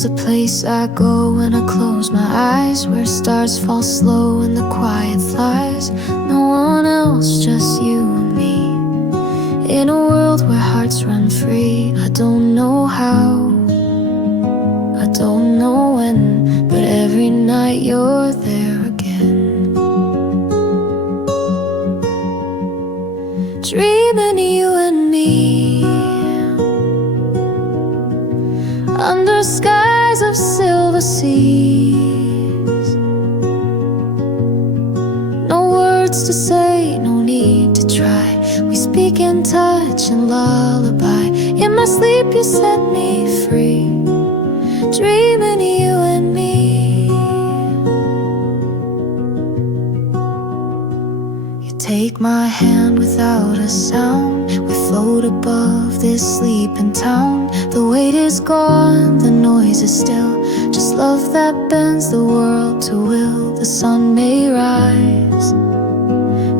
There's a place I go when I close my eyes, where stars fall slow and the quiet flies. No one else, just you and me, in a world where hearts run free. I don't know how, I don't know when, but every night you're there again. Dreaming you and me, under skies of silver seas. No words to say, no need to try. We speak in touch and lullaby. In my sleep you set me free, dreaming you and me. You take my hand without a sound. We float above this sleeping town. The weight is gone, the noise is still, just love that bends the world to will. The sun may rise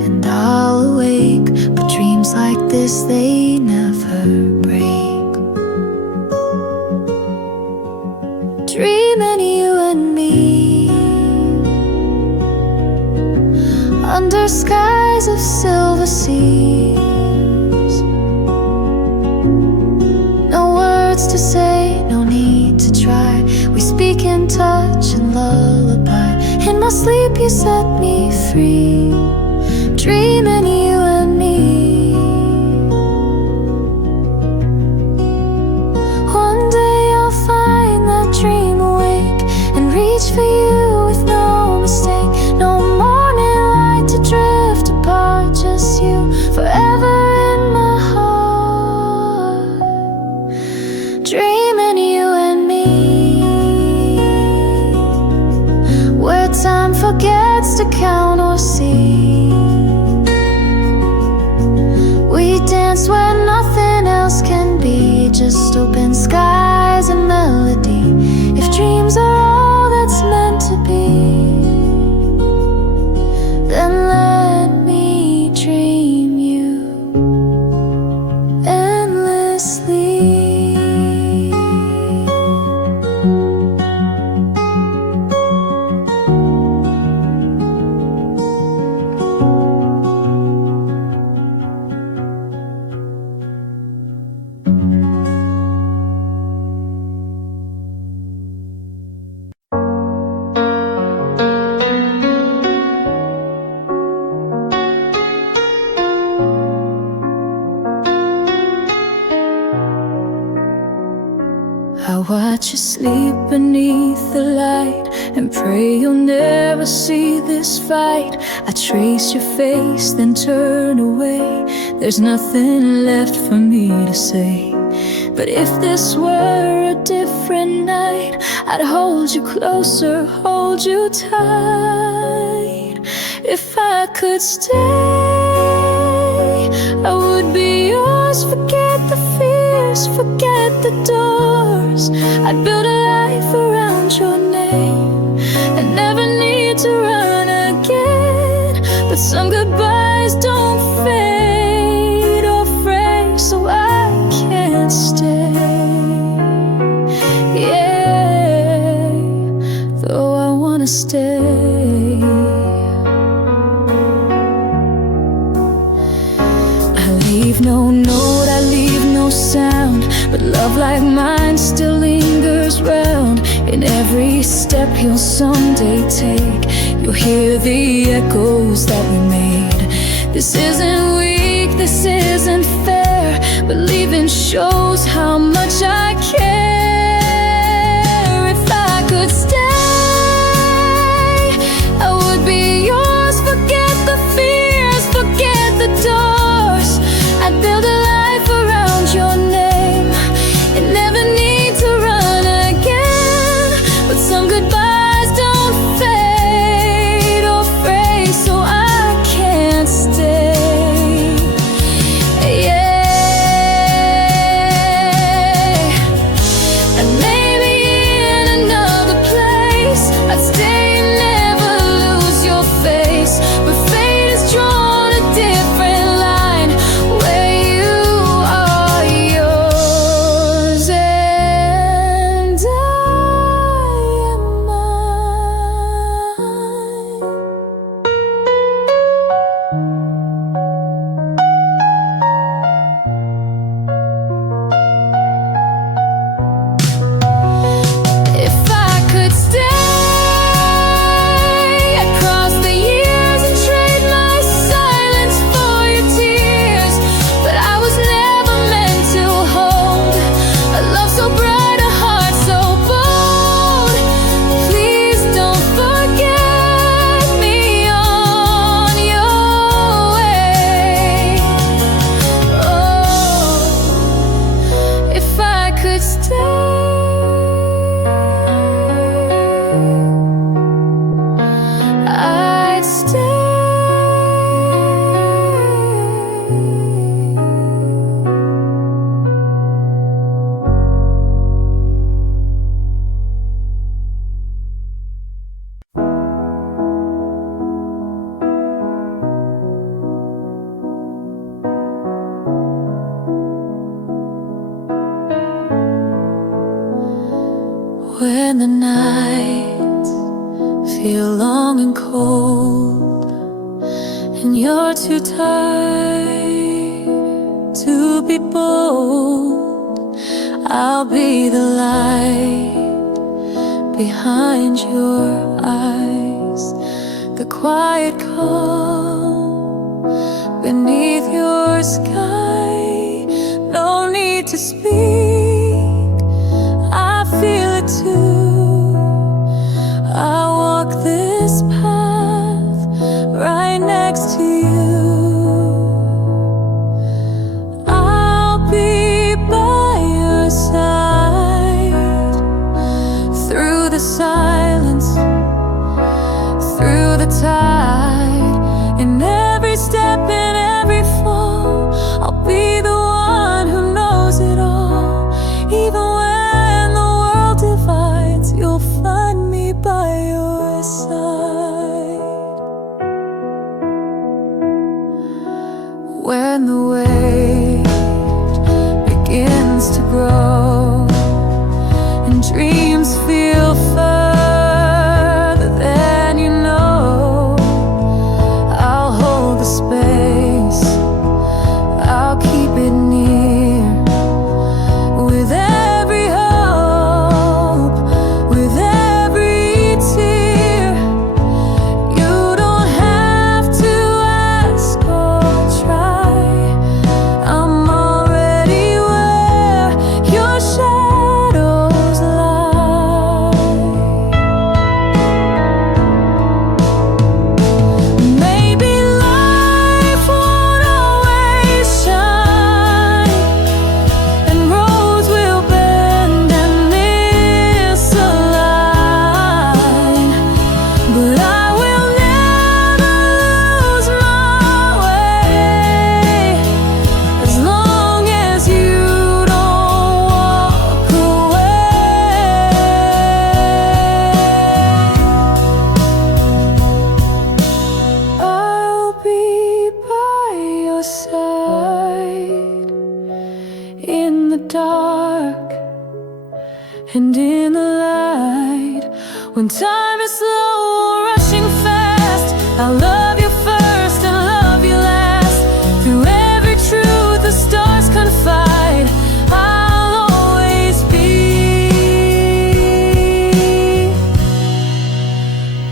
and I'll awake, but dreams like this, they never break. Dreaming you and me, under skies of silver seas. No words to say, no need to try. We speak in touch and lullaby. In my sleep you set me free, dreaming you and me. One day I'll find that dream awake and reach for you with no mistake. No morning light to drift apart, just you forever in my heart. Dreaming you and me, where time forgets to count or see. We dance where nothing else can be, just open skies and melody. If dreams are all that's meant to be, then let me dream you endlessly. I watch you sleep beneath the light and pray you'll never see this fight. I trace your face, then turn away. There's nothing left for me to say. But if this were a different night, I'd hold you closer, hold you tight. If I could stay, I would be yours. Forget the fears, forget the doors. I'd build a life around your name and never need to run again. But some goodbyes don't fade or fray, so I can't stay. Yeah, though I wanna stay. I leave no note, I leave no sound, but love like mine still lingers round. In every step you'll someday take, you'll hear the echoes that we made. This isn't weak, this isn't fair, but leaving shows how much I care. If I could stay, I would be yours. Forget the fears, forget the doors. I'd build a life around your name and never need to run again. But some goodbyes don't fade or fray, so I can't stay. Yeah, feel long and cold, and you're too tired to be bold. I'll be the light behind your eyes, the quiet calm beneath your sky. No need to speak, I feel it too. I walk this path right next to you. I'll be by your side through the silence, through the tide, in every step, in every fall. I'll be the one who knows it all. Even when the world divides, you'll find me by your side. When the weight begins to grow and dreams feel further than you know, I'll hold the space, I'll keep it near. With every hope, with every tear, you don't have to ask or try. I'm already where your shadows lie. Maybe life won't always shine, and roads will bend and misalign, but I will never lose my way, as long as you don't walk away. I'll be by your side in the dark and in the light. When time is slow or rushing fast, I'll love you first and love you last. Through every truth the stars confide, I'll always be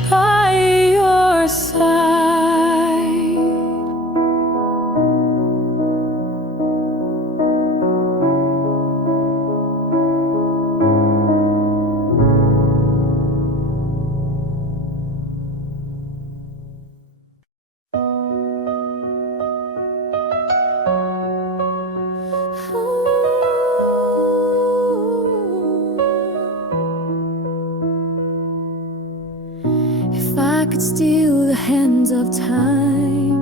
by your side. If I could steal the hands of time,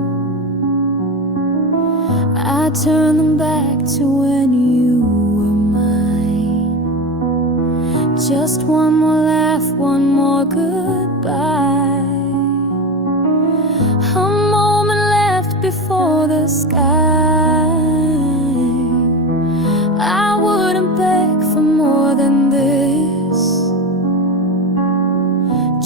I'd turn them back to when you were mine. Just one more laugh, one more goodbye, a moment left before the sky. I wouldn't beg for more than this.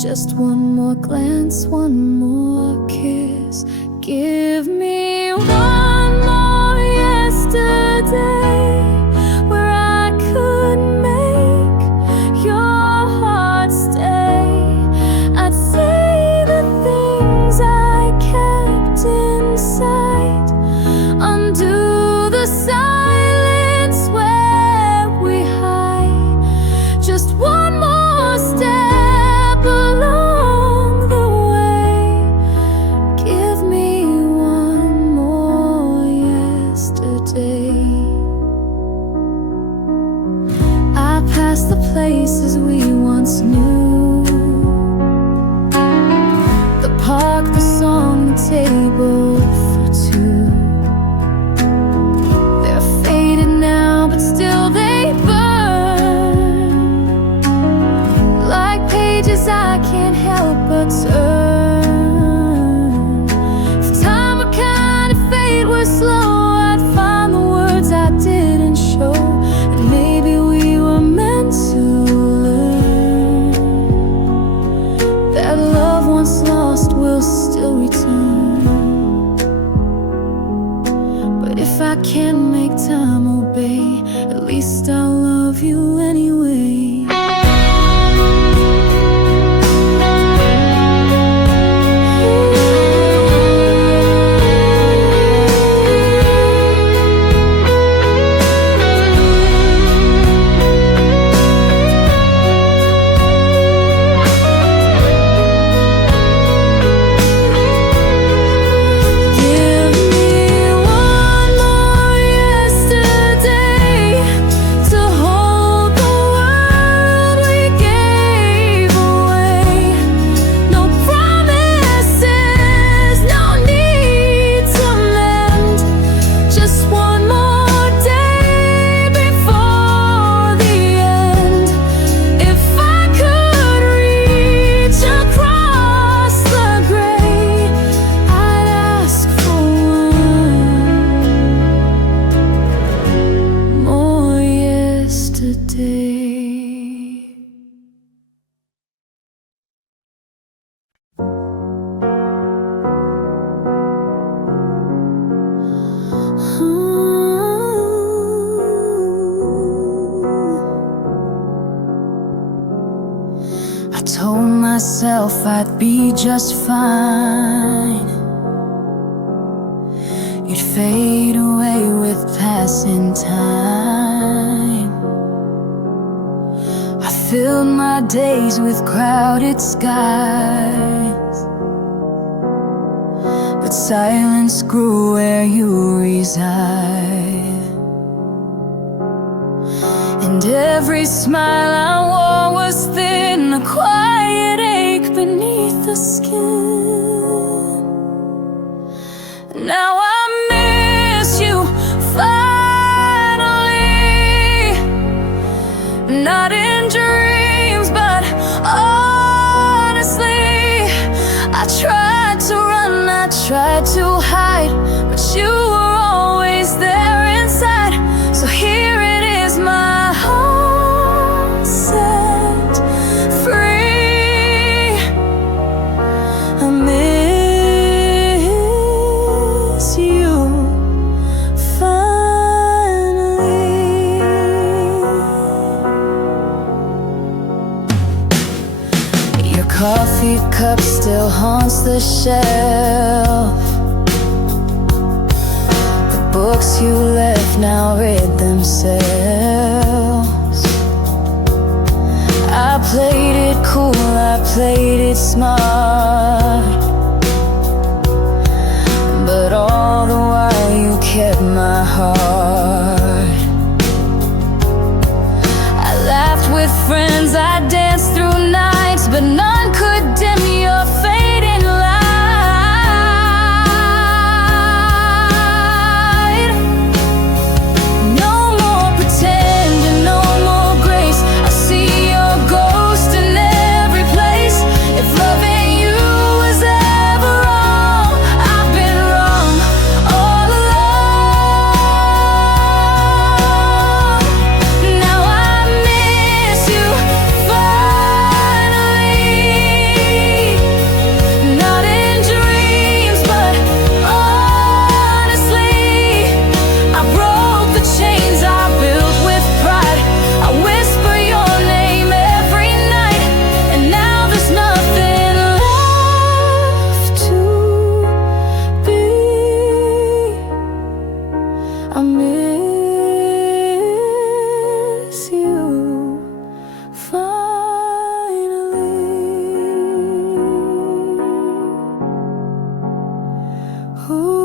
Just one more glance, one more kiss. Give me one more yesterday, where I could make your heart stay. I'd say the things I kept inside, undo the silence where we hide. Just one more step along the way. Give me one more yesterday. I pass the places we once knew, the park, the song, the table for two. They're faded now, but still they burn, like pages I can't help but turn. If time were kind of fate were slow, I'd find the words I didn't show, and maybe we were meant to learn that love love once lost will still return. But if I can't make time obey, at least I'll love you anyway. I told myself I'd be just fine. You'd fade away with passing time. I filled my days with crowded skies, but silence grew where you reside. And every smile I wore was thin, a quiet ache beneath the skin. Now I miss you finally, not in dreams, but honestly. I tried to run, I tried to hide, but you were always there inside. So here it is, my heart set free. I miss you finally. Your coffee cup still haunts the shelf. The books you left now read themselves. I played it cool, I played it smart, but all the while you kept my heart. I laughed with friends, I danced through nights, but none could dim your fading light. No more pretending, no more grace. I see your ghost in every place. If loving you was ever wrong, I've been wrong all along. Now I miss you finally, not in dreams, but honestly. I broke the chains I built with pride. I whisper your name every night, and now there's nothing left to be. I miss you finally. Ooh.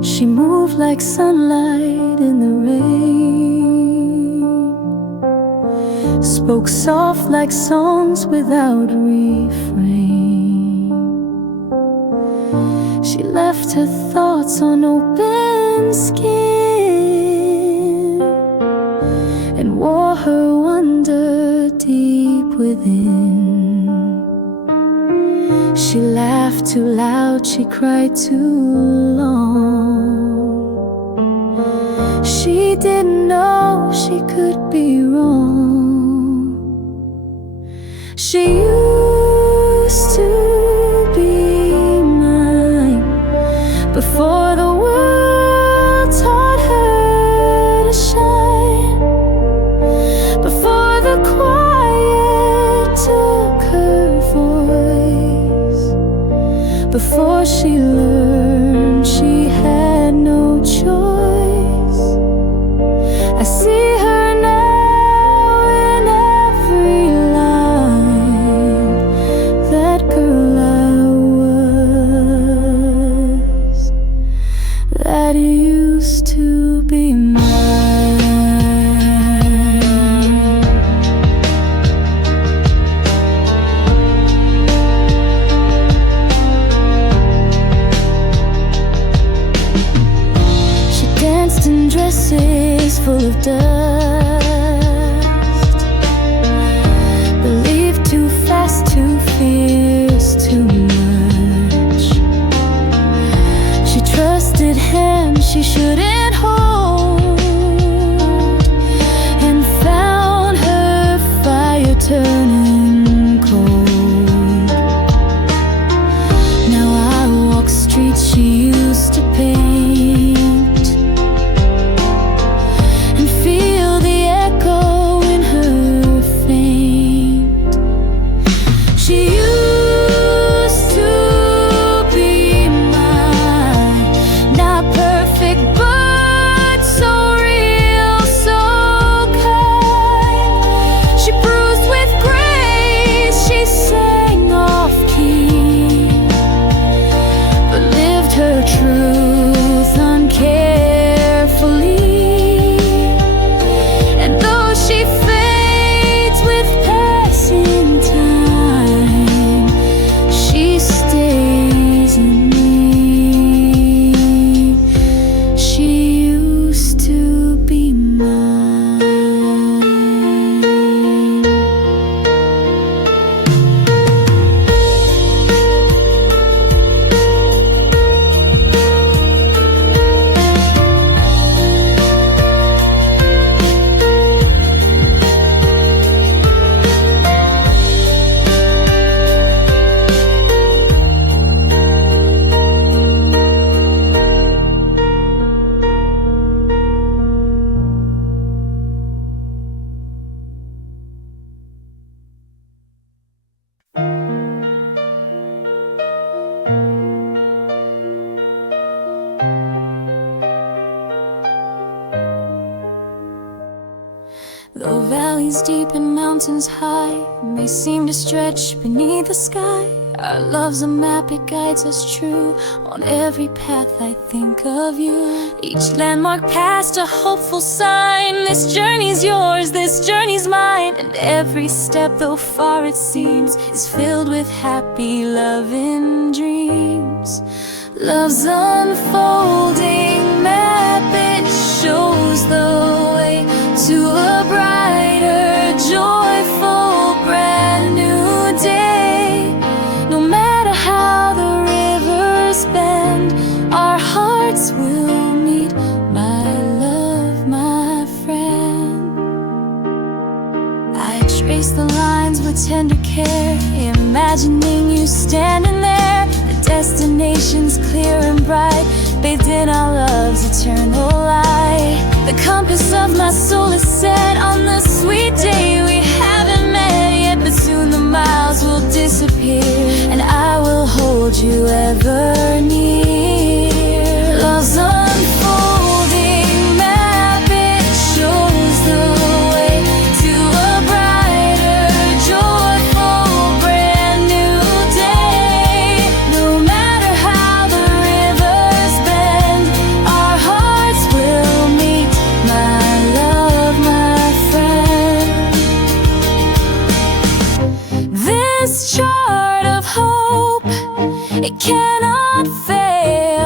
She moved like sunlight in the rain, spoke soft like songs without refrain. She left her thoughts on open skin and wore her wonder deep within. She laughed too loud, she cried too long. She didn't know she could be wrong. She used to be mine before the world taught her to shine, before the quiet took her voice, before she learned she had no choice. I see her now in every line, that girl I was, that used to be mine. She danced in dresses full of dust, believed too fast, too fierce, too much. She trusted hands she shouldn't hold, and found her fire turning cold. Now I walk streets she used to paint, and feel the echo in her faint. She used to be mine, not perfect but so real, so kind. She bruised with grace, she sang off key, but lived her truth uncarefully. And though she fades with passing time, she stays in me. She used to be mine. Though valleys deep and mountains high may seem to stretch beneath the sky, our love's a map, it guides us true. On every path I think of you, each landmark past a hopeful sign. This journey's yours, this journey's mine, and every step, though far it seems, is filled with happy loving dreams. Love's unfolding map, it shows the way to a brighter, joyful, brand new day. No matter how the rivers bend, our hearts will meet, my love, my friend. I trace the lines with tender care, imagining you standing there. The destination's clear and bright, bathed in our love's eternal light. The compass of my soul is set on the sweet day we haven't met yet, but soon the miles will disappear, and I will hold you ever near. Love's unfolding map, it shows the way to a brighter, joyful, brand new day. No matter how the rivers bend, our hearts will meet, my love, my friend. This chart of hope, it cannot fail.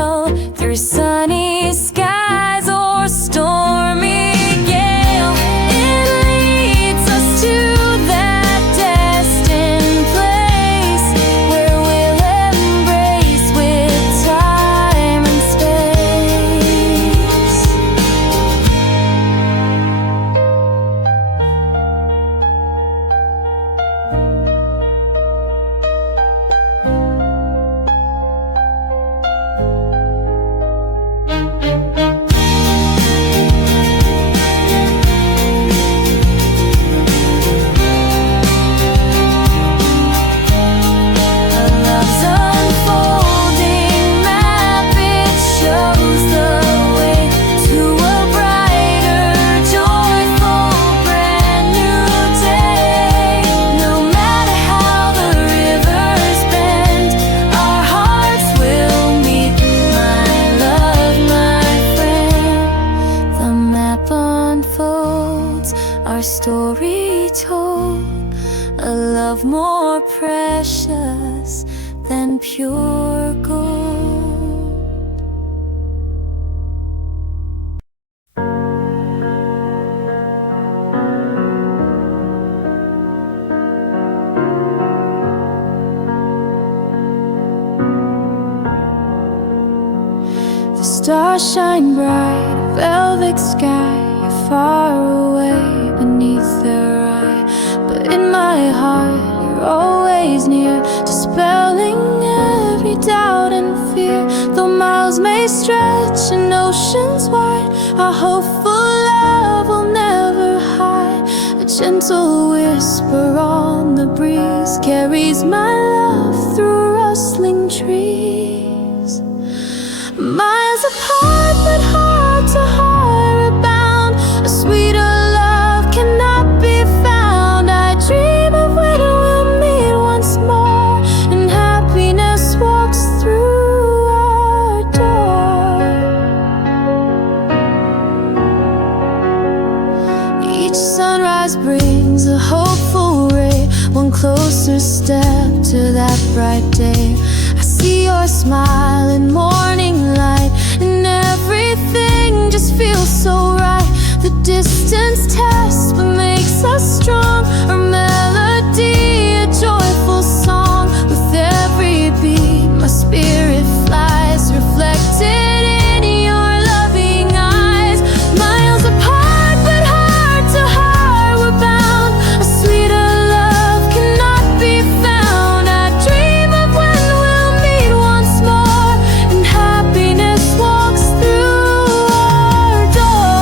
shine bright, velvet sky, you're far away beneath their eye. But in my heart, you're always near, dispelling every doubt and fear. Though miles may stretch and oceans wide, our hopeful love will never hide. A gentle whisper on the breeze carries my love through rustling trees. Miles apart but heart to heart are bound, a sweeter love cannot be found. I dream of when we'll meet once more, and happiness walks through our door. Each sunrise brings a hopeful ray, one closer step to that bright day. I see your smile in morning light, and everything just feels so right. The distance tests what makes us strong, our melody, a joyful song. With every beat my spirit flies, reflected in your loving eyes. Miles apart but heart to heart we're bound, a sweeter love cannot be found. I dream of when we'll meet once more, and happiness walks through our door.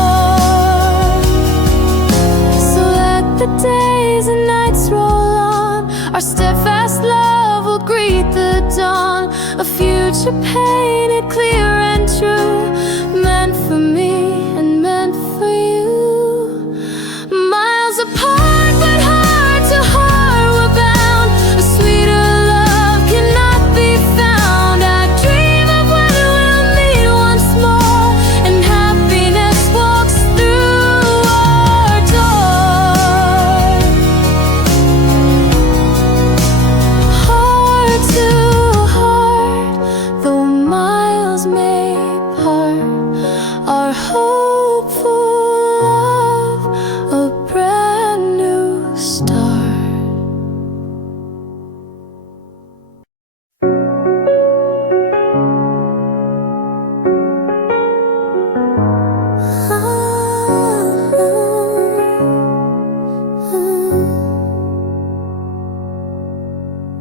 So let the days and nights roll on, our steadfast love will greet the dawn. A future painted clear and true, meant for me and meant for you. Miles apart but heart to heart we're bound, a sweeter love cannot be found. I dream of when we'll meet once more, and happiness walks through our door. Heart to heart, though miles may part, our hopeful love, a brand new start.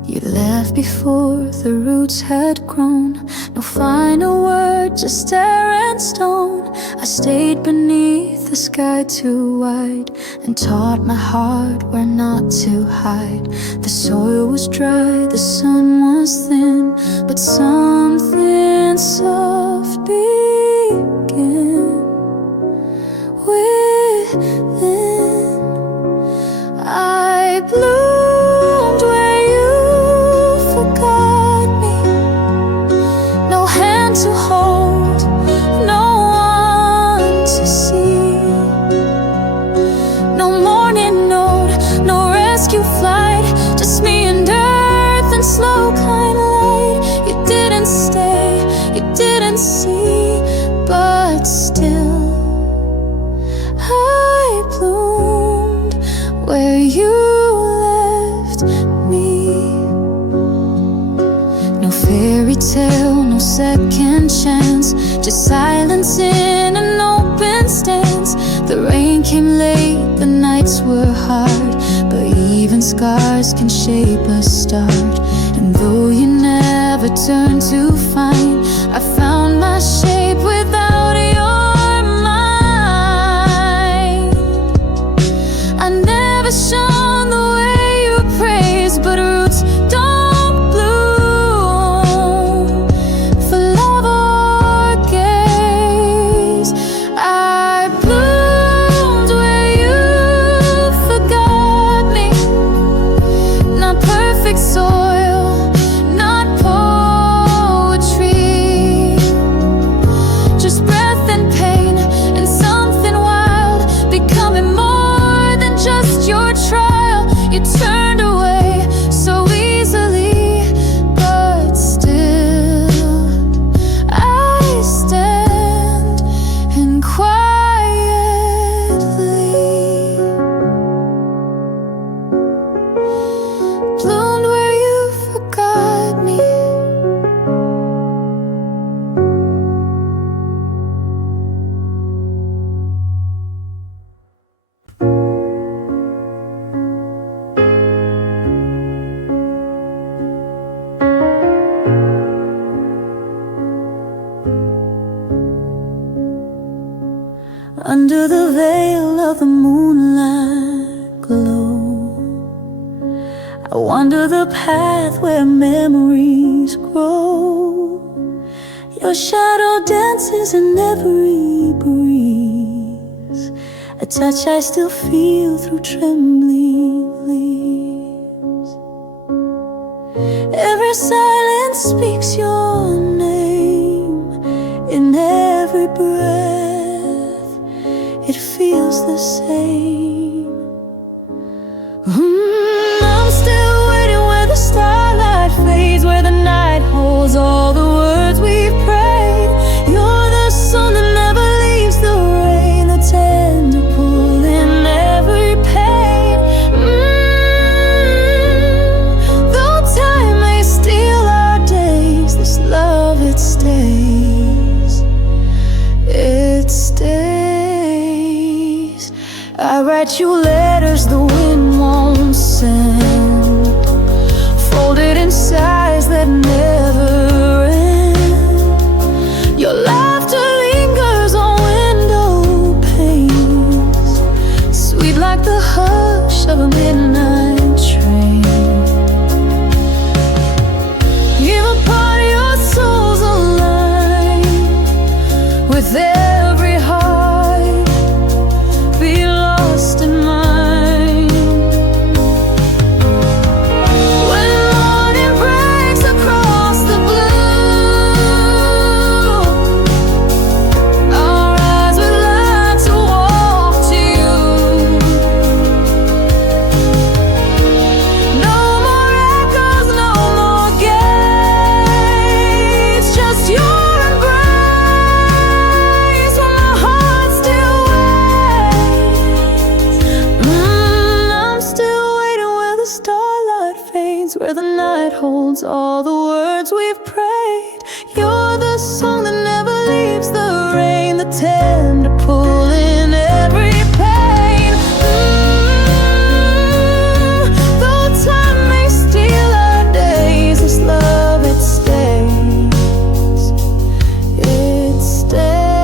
You left before the roots had grown, no final word, just air and stone. I stayed beneath the sky too wide, and taught my heart where not to hide. The soil was dry, the sun was thin, but something soft began within. I bloomed where you forgot me, no hand to hold, no one to see, no morning note, no rescue flight, just me and earth and slow kind light. You didn't stay, you didn't see, but still I bloomed where you left me. No fairy tale, no second chance, just silence in an open stance. The rain came late, the nights were hard, but even scars can shape a start. And though you never turned to find, I found my shape without your mind. I never shone the way you praise, but roots don't bloom for love or gaze. I bloomed where you forgot me, not perfect soil, not poetry, just breath and pain and something wild, becoming more than just your trial. You turned away so easily, but still I stand and quietly bloomed where you forgot me. under the veil of the moonlight glow. I wander the path where memories grow. Your shadow dances in every breeze, a touch I still feel through trembling leaves. Every silence speaks your name. In every breath it feels the same. I'm still waiting where the starlight fades, where the night holds all the words we've prayed. You're the song that never leaves the rain, the tender pull in every pain. Though time may steal our days, this love, it stays. It stays. I write you letters the wind won't send, folded in sighs that never end. Your laughter lingers on window panes, sweet like the hush of a midnight train. Give a part of your soul's alive with every heart, be lost in mine. When morning breaks across the blue, our eyes would like to walk to you. No more echoes, no more gates, just your embrace when my heart still waits. I'm still waiting where the starlight fades, where the night holds all the words we've prayed. You're the song that never leaves the rain, the tender pull in every pain. Though time may steal our days, this love, it stays. It stays.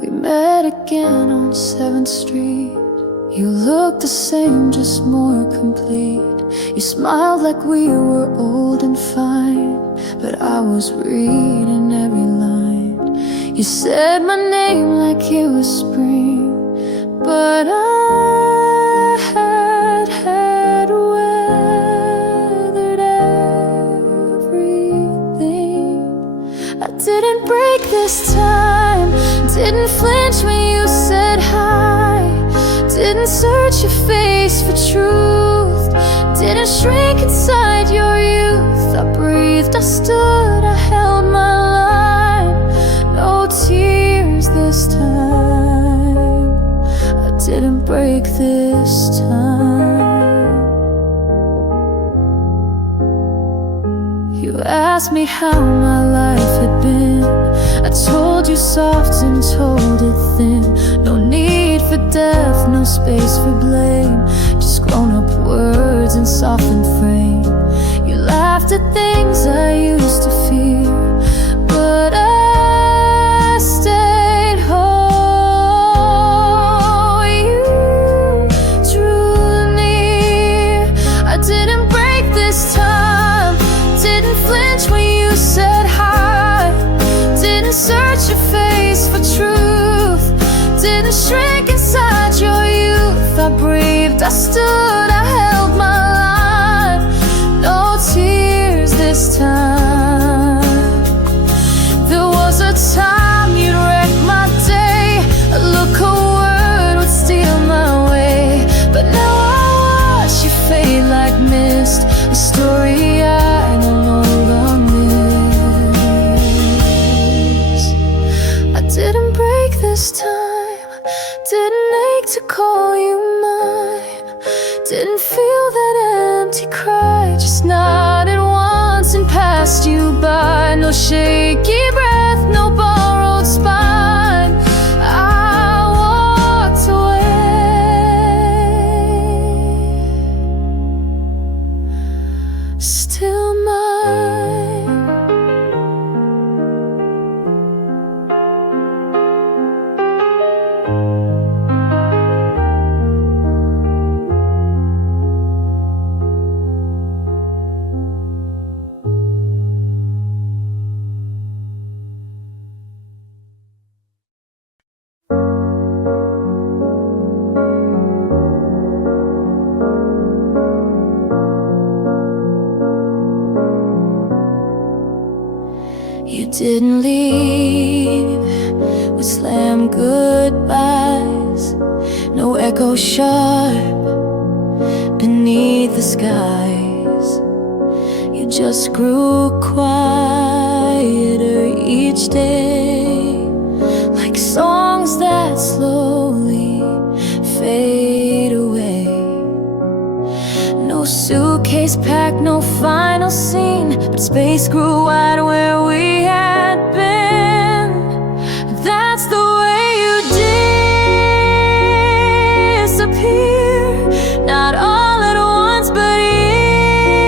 We met again on 7th Street. You looked the same, just more complete. You smiled like we were old and fine, but I was reading every line. You said my name like it was spring, but I had weathered everything. I didn't break this time, didn't flinch when you said hi, didn't search your face for truth, didn't shrink inside your youth. I breathed, I stood, I held my line. No tears this time, I didn't break this time. You asked me how my life had been. I told you soft and told it thin. No need for depth, no space for blame, just grown-up words and softened frame. You laughed at things I used to fear, but I stayed whole. You drew near. I didn't break this time, didn't flinch when you said hi, didn't search your face for truth, didn't shrink inside your youth. I breathed, I stood, I held my line. No tears this time. There was a time you'd wreck my day, a look, a word would steal my way, but now I watch you fade like mist, a story I no longer miss. I didn't break this time, Didn't ache to call you mine. Didn't feel that empty cry. Just nodded once and passed you by. No shaky breath, no borrowed spine. I walked away, still mine. You didn't leave with slam goodbyes, no echo sharp beneath the skies. You just grew quieter each day, like songs that slowly fade away. No suitcase packed, no final scene, but space grew wide where we had been. That's the way you disappear, not all at once, but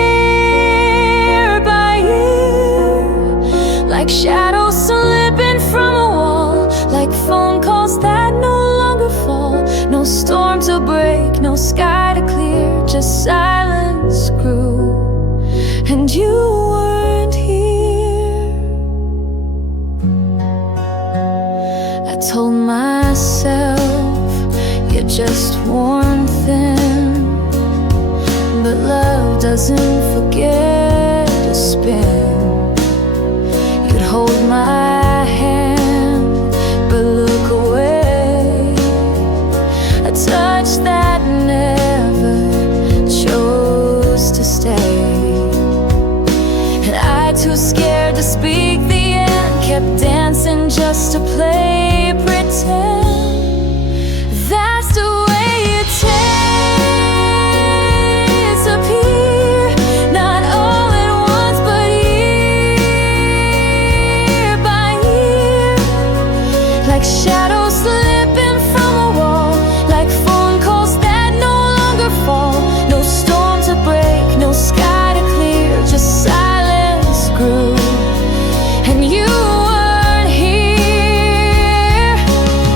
year by year. Like shadows slipping from a wall, like phone calls that no longer fall. No storm to break, no sky to clear, just silence grew, and you weren't here. I told myself you're just worn thin, but love doesn't forget to spin. You'd hold my hand, but look away, a touch that never chose to stay. And I, too scared to speak the end, kept dancing just to play pretend. That's the way you disappear, not all at once, but year by year. Like shadows slipping from a wall, like phone calls that no longer fall. No storm to break, no sky to clear, just silence grew, and you weren't here.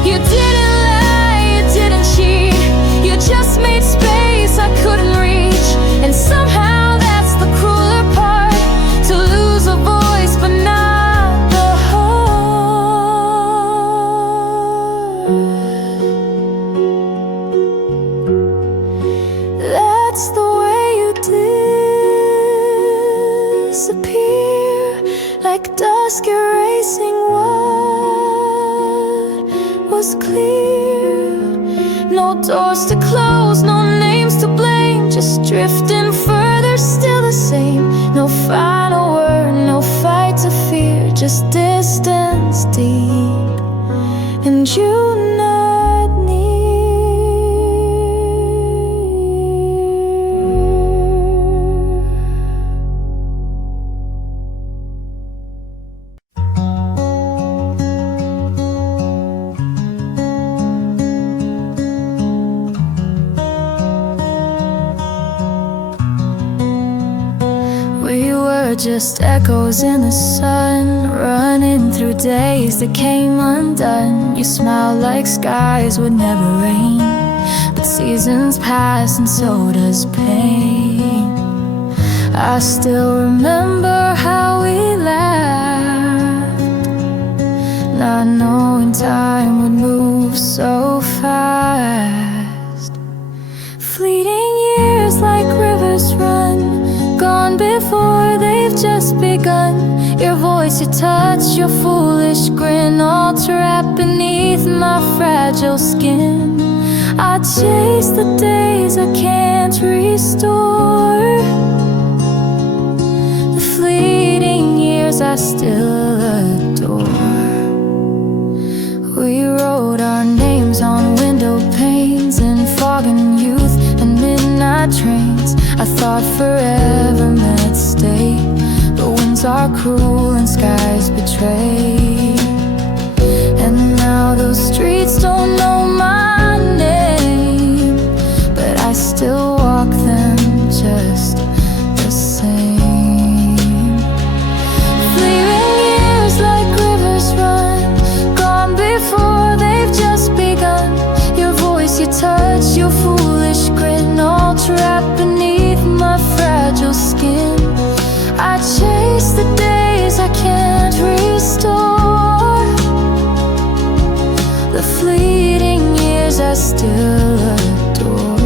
You didn't lie, you didn't cheat, you just made space I couldn't reach. And somehow that's the crueler part, to lose a voice but not the heart. That's the way you disappear, like dusk erasing what was clear. No doors to close, no names to blame, just drifting further, still the same. No final word, no fight to fear, just distance deep, and you not near. We were just echoes in the sun, running through days that came undone. You smiled like skies would never rain, but seasons pass and so does pain. I still remember how we laughed, not knowing time would move so fast. Fleeting years like rivers run, gone before they've just begun. Your voice, your touch, your foolish grin, all trapped beneath my fragile skin. I chase the days I can't restore, the fleeting years I still adore. We wrote our names on thought forever meant stay. The winds are cruel and skies betray. And now those streets don't know my name, but I still walk them just the same. Fleeting years like rivers run, gone before they've just begun. Your voice, your touch, your foolish grin, all trapped beneath my fragile skin. I chase the days I can't restore, the fleeting years I still adore.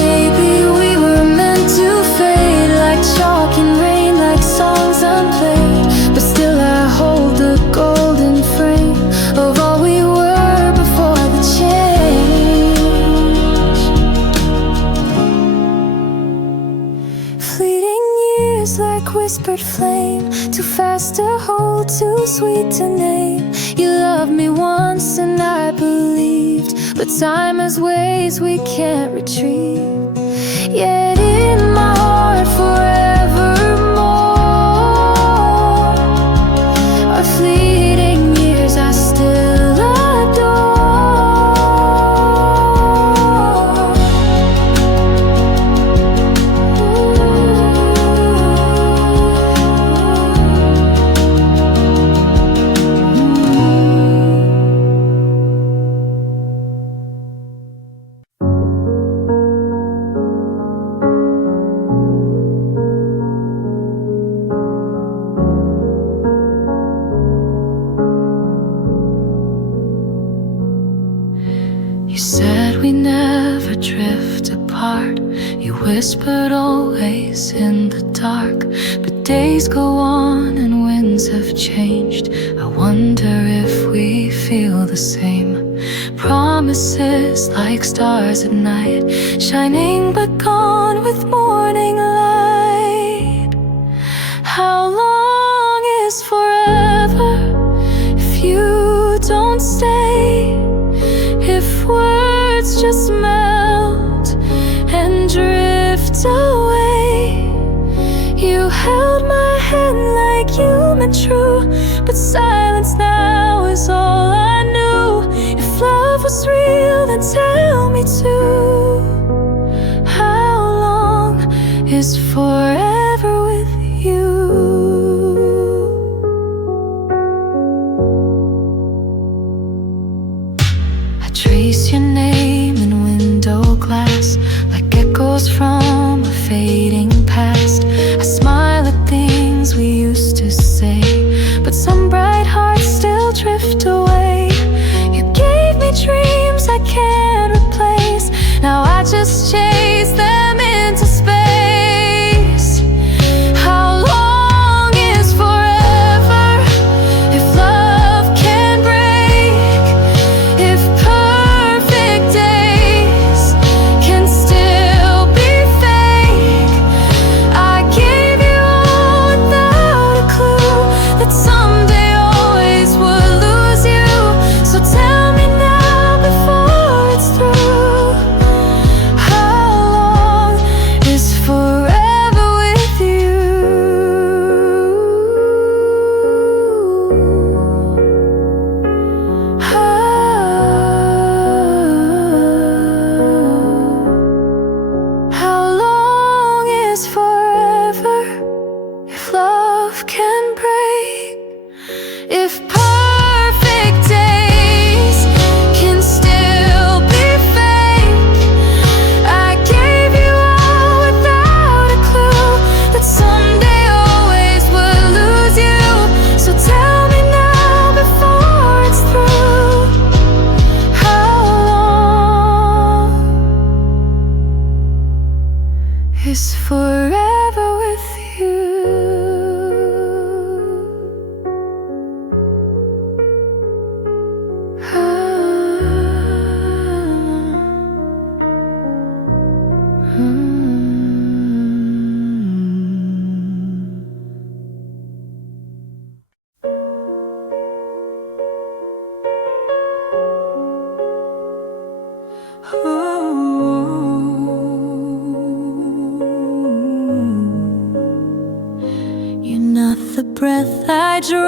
Maybe we were meant to fade like chalk and rain, like songs unplayed, but still I hold the golden frame of all we were before the change. Fleeting years like whispered flame, too fast to hold, too sweet to name. You loved me once and I believed, but time has ways we can't retrieve. Yet in my heart forevermore are fleeting years I still adore. You said we never drift apart. You whispered always in the dark. But days go on and winds have changed. I wonder if we feel the same. Promises like stars at night, shining but gone with morning light. How long is forever if you don't stay? If words just melt and drift away. You held my hand like you meant true, but silence now is all I knew. If love was real, then tell me too. How long is forever with you? Trace your name in window glass like echoes from a fading past. I smile at things we used to say, but some bright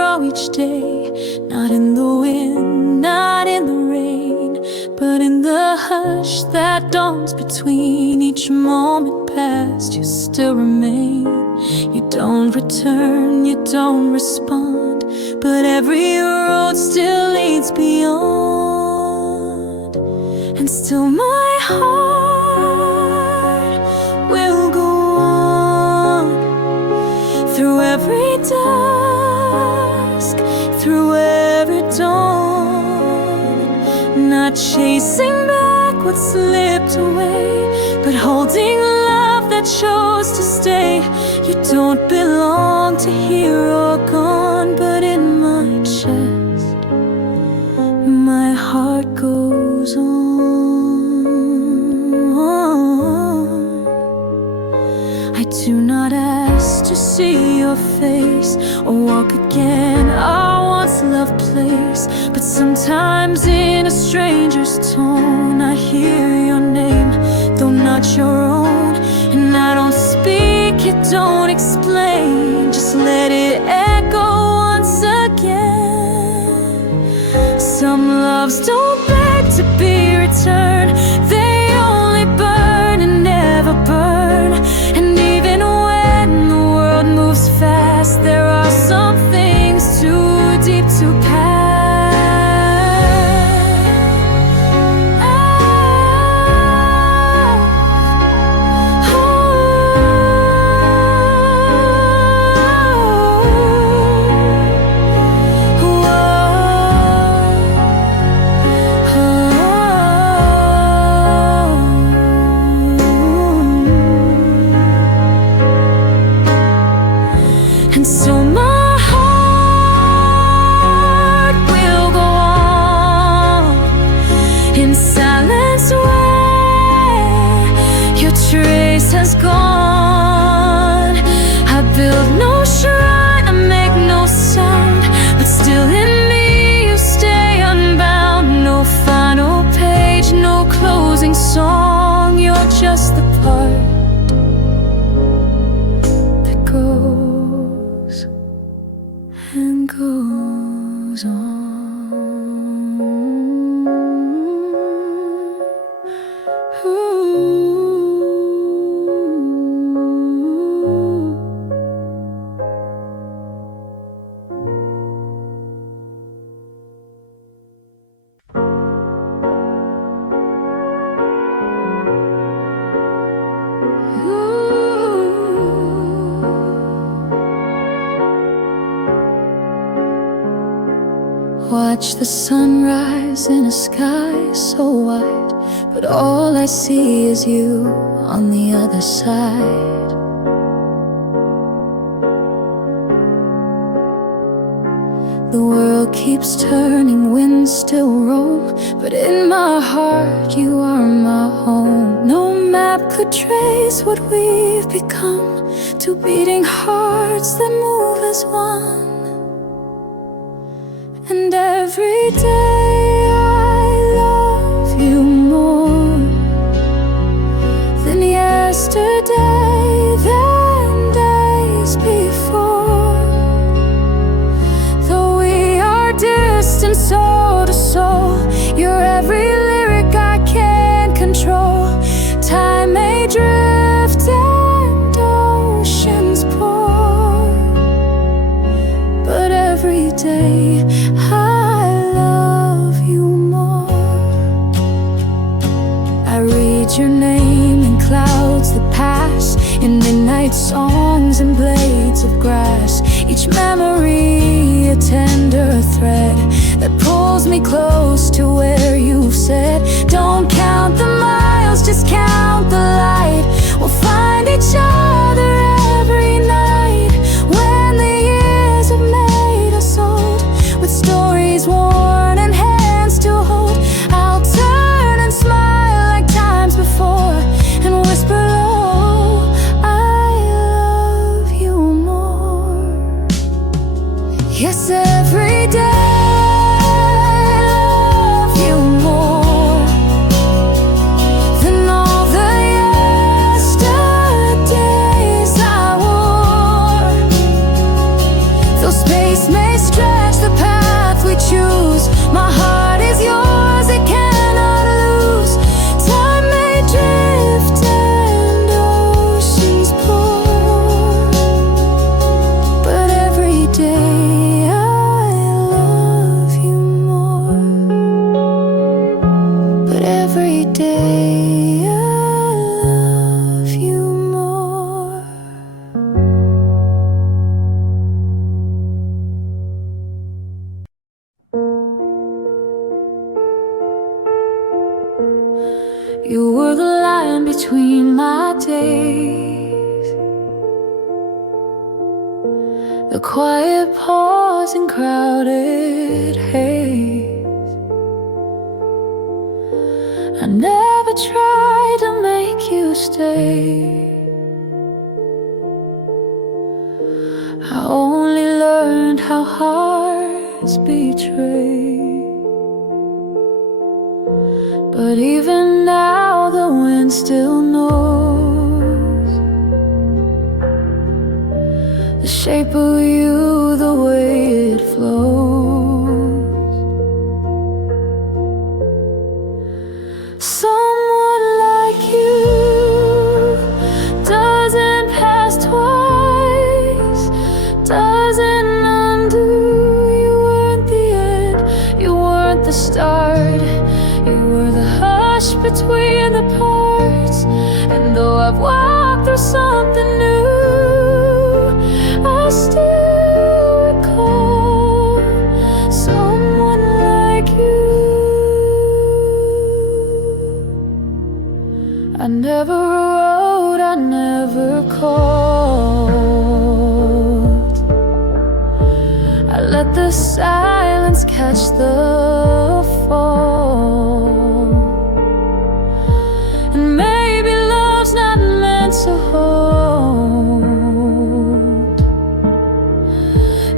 grow each day, not in the wind, not in the rain, but in the hush that dawns between each moment past. You still remain. You don't return, you don't respond, but every road still leads beyond. And still my heart will go on, through every dusk, through every dawn, not chasing back what slipped away, but holding love that chose to stay. You don't belong to here or gone, but in my chest, my heart goes on. I do not ask to see your face or walk again our once loved place, but sometimes in a stranger's tone I hear your name, though not your own. And I don't speak, it don't explain, just let it echo once again. Some loves don't beg to be returned, they only burn and never burn. And even when the world moves fast, there are some things too deep to pass. And so my heart will go on in silence where your trace has gone. I build no shrine, I make no sound, but still in me you stay unbound. No final page, no closing song, you're just the part that goes and goes on. Ooh. Watch the sunrise in a sky so white, but all I see is you on the other side. The world keeps turning, winds still roam, but in my heart you are my home. No map could trace what we've become, two beating hearts that move as one. And every day I love you more than yesterday, than days before. Though we are distant soul to soul, you're every lyric I can't control. Time may drift and oceans pour, but every day I love you more. I read your name in clouds that pass, in midnight songs and blades of grass. Each memory a tender thread that pulls me close to where you've said, don't count the miles, just count the light. We'll find each other every night when the years have made us old, with stories worn and hands to hold. I'll turn and smile like times before and whisper low, I love you more. Yes, every day I love you more than all the yesterdays I wore. Though space may stretch You were the line between my days, the quiet pause in crowded haze. I never tried to make you stay. I only learned how hearts betray. But even now the wind still knows the shape of you, the way it flows. Someone like you doesn't pass twice, doesn't undo. You weren't the end, you weren't the start. You were the hush between the parts. And though I've walked through something new, I still recall someone like you. I never wrote, I never called. I let the silence catch the fall. And maybe love's not meant to hold,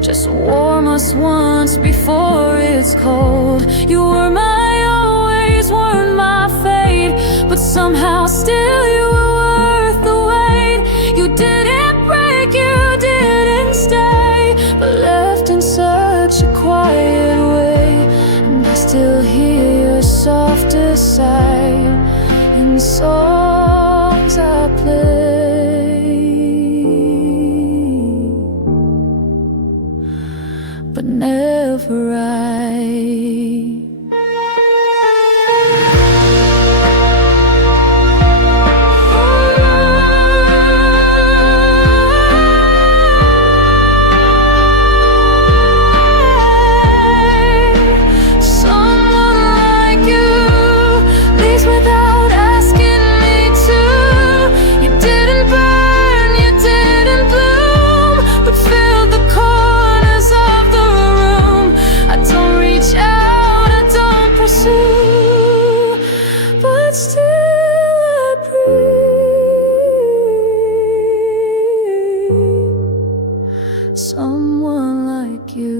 just warm us once before it's cold. You were my always, weren't my fate, but somehow still you were worth the wait. You didn't break, you didn't stay, but left in such a quiet way. And I still hear your softer side in songs I play, but never write. But still I breathe. Someone like you.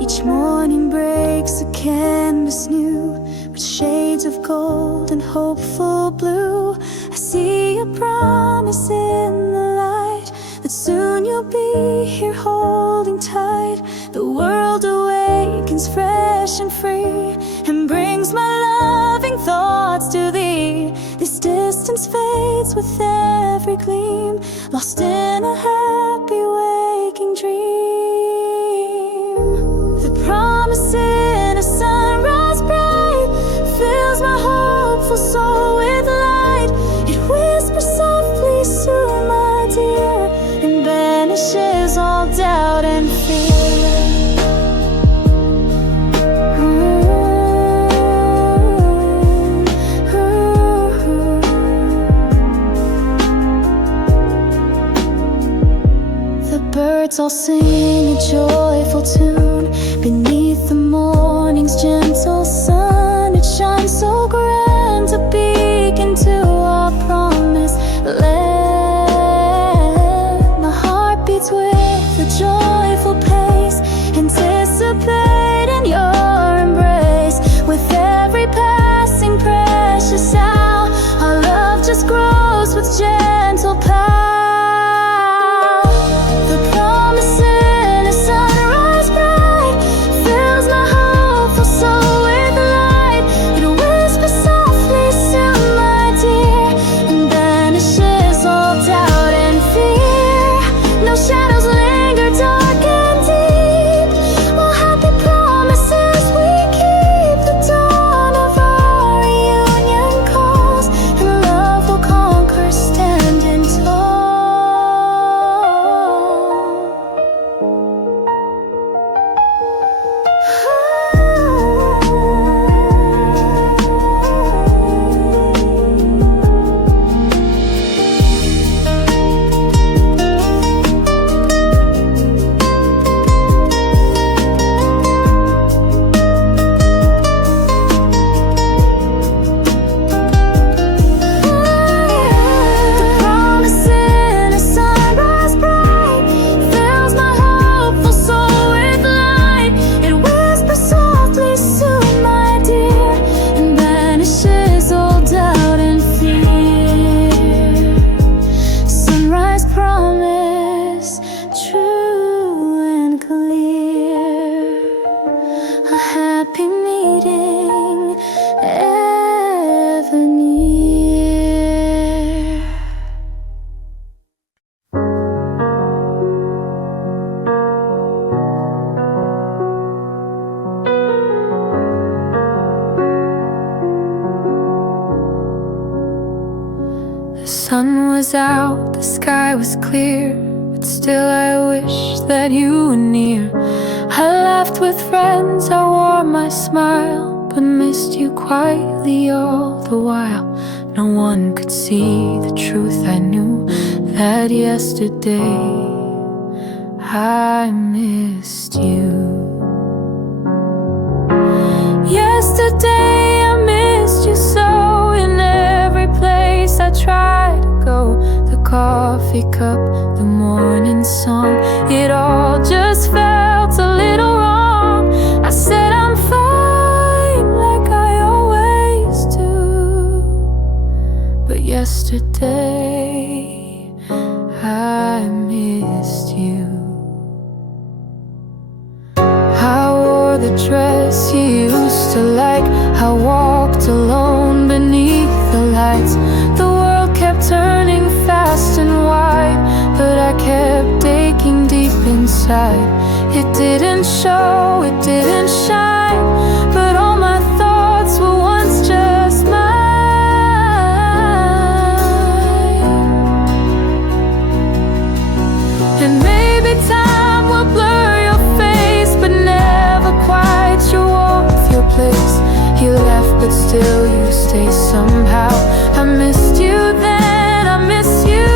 Each morning breaks a canvas new, with shades of gold and hopeful blue. I see a promise in the light, that soon you'll be here holding tight. The world awakens fresh and free, and brings my loving thoughts to thee. This distance fades with every gleam, lost in a happy waking dream. The promise in a sunrise bright fills my hopeful soul with light. It whispers softly, soon, my dear, and banishes all doubt and fear. The birds all sing a joyful tune beneath the morning's gentle sun. It shines so grand, a beacon to our promised land. My heart beats with a joyful pace, anticipating your embrace. With every passing precious hour, our love just grows with gentle power. Shadows linger dark was out, the sky was clear, but still I wish that you were near. I laughed with friends, I wore my smile, but missed you quietly all the while. No one could see the truth. I knew that yesterday I missed you. Yesterday I missed you so. In every place I tried to go, the coffee cup, the morning song, it all just felt a little wrong. I said I'm fine like I always do, but yesterday I missed you. I wore the dress you used to like, I walked alone beneath the lights. The world kept turning fast and wide, but I kept aching deep inside. It didn't show, it didn't shine, but all my thoughts were once just mine. And maybe time will blur your face, but never quite your warmth, your place. You left, but still you stay somehow. I missed you then, I miss you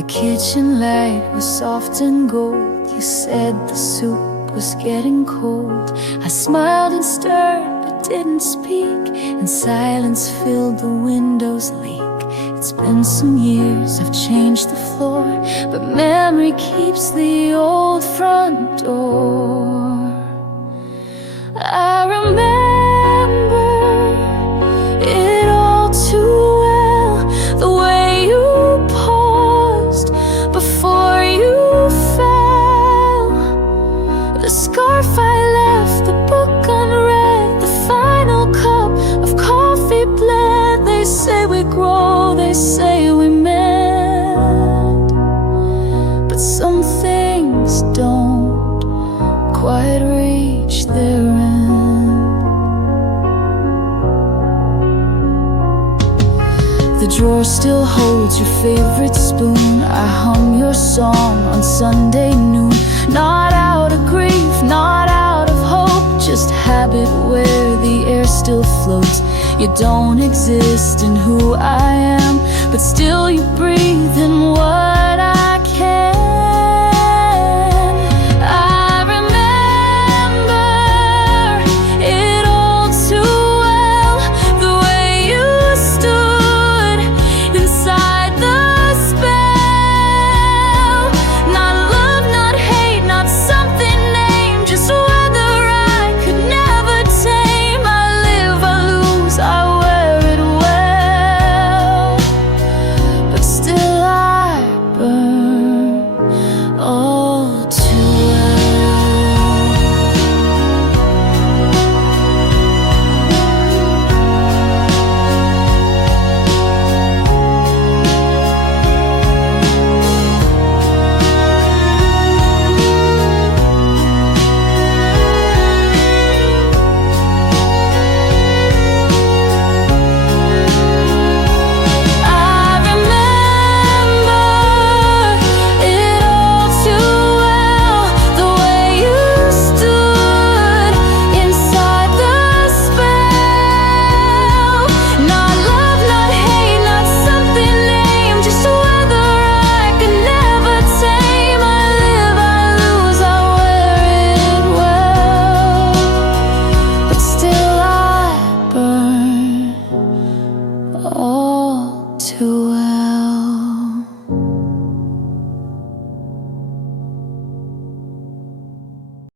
The kitchen light was soft and gold. You said the soup was getting cold. I smiled and stirred but didn't speak, and silence filled the window's leak. It's been some years, I've changed the floor, but memory keeps the old front door. I remember it all too well, the way you paused before you fell, the scarf I left, the book unread, the final cup of coffee bled. They say we grow, they say we mend, but some things don't quite reach their end. The drawer still holds your favorite spoon. I hum your song on Sunday noon. Not out of grief, not out of hope, just habit where the air still floats. You don't exist in who I am, but still you breathe in what I can. I remember it all too well, the way you stood inside the spell. Not love, not hate, not something named, just weather I could never tame. I live, I lose, I wear it well, but still I burn all too well.